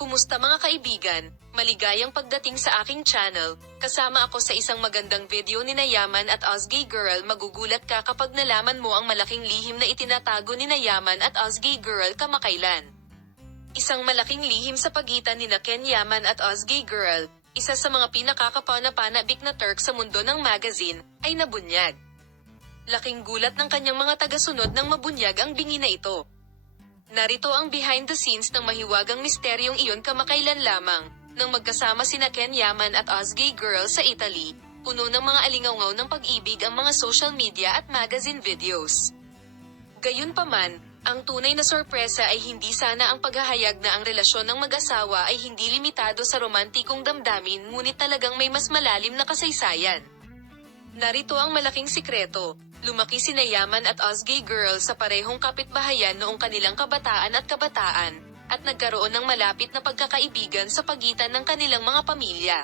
Kumusta mga kaibigan? Maligayang pagdating sa aking channel. Kasama ako sa isang magandang video ni Yaman at Ozgay Girl. Magugulat ka kapag nalaman mo ang malaking lihim na itinatago ni Yaman at Ozgay Girl kamakailan. Isang malaking lihim sa pagitan ni Ken Yaman at Ozgay Girl, isa sa mga pinakakapana-panabik na Turk sa mundo ng magazine, ay nabunyag. Laking gulat ng kanyang mga tagasunod nang mabunyag ang bingi na ito. Narito ang behind the scenes ng mahiwagang misteryong iyon kamakailan lamang, nang magkasama sina Ken Yaman at Ozgay Girl sa Italy, puno ng mga alingawngaw ng pag-ibig ang mga social media at magazine videos. Gayunpaman, ang tunay na sorpresa ay hindi sana ang paghahayag na ang relasyon ng mag-asawa ay hindi limitado sa romantikong damdamin, ngunit talagang may mas malalim na kasaysayan. Narito ang malaking sikreto. Lumaki sina Yaman at Ozgay Girl sa parehong kapitbahayan noong kanilang kabataan at nagkaroon ng malapit na pagkakaibigan sa pagitan ng kanilang mga pamilya.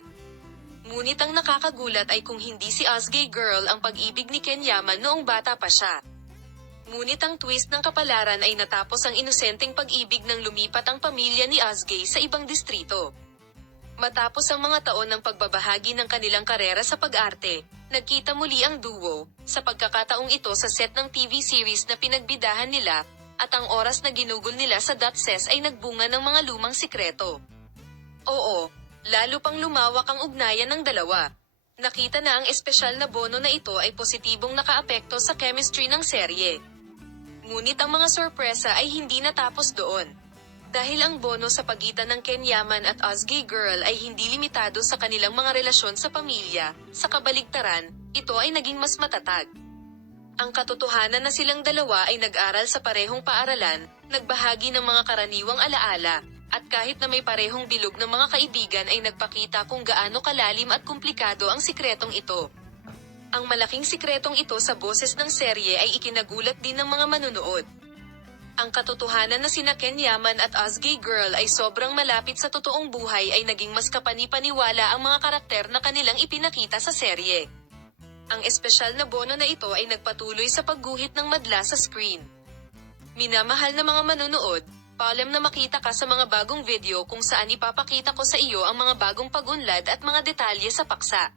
Ngunit ang nakakagulat ay kung hindi si Ozgay Girl ang pag-ibig ni Ken Yaman noong bata pa siya. Ngunit ang twist ng kapalaran ay natapos ang inosenteng pag-ibig nang lumipat ang pamilya ni Ozgay sa ibang distrito. Matapos ang mga taon ng pagbabahagi ng kanilang karera sa pag-arte, nagkita muli ang duo, sa pagkakataong ito sa set ng TV series na pinagbidahan nila, at ang oras na ginugol nila sa .ses ay nagbunga ng mga lumang sikreto. Oo, lalo pang lumawak ang ugnayan ng dalawa. Nakita na ang espesyal na bono na ito ay positibong nakaapekto sa chemistry ng serye. Ngunit ang mga sorpresa ay hindi natapos doon. Dahil ang bono sa pagitan ng Ken Yaman at Ozgay Girl ay hindi limitado sa kanilang mga relasyon sa pamilya, sa kabaligtaran, ito ay naging mas matatag. Ang katotohanan na silang dalawa ay nag-aral sa parehong paaralan, nagbahagi ng mga karaniwang alaala, at kahit na may parehong bilog ng mga kaibigan ay nagpakita kung gaano kalalim at komplikado ang sikretong ito. Ang malaking sikretong ito sa boses ng serye ay ikinagulat din ng mga manunood. Ang katotohanan na sina Ken Yaman at Ozgay Girl ay sobrang malapit sa totoong buhay ay naging mas kapani-paniwala ang mga karakter na kanilang ipinakita sa serye. Ang espesyal na bono na ito ay nagpatuloy sa pagguhit ng madla sa screen. Minamahal na mga manunood, paalam na makita ka sa mga bagong video kung saan ipapakita ko sa iyo ang mga bagong pag-unlad at mga detalye sa paksa.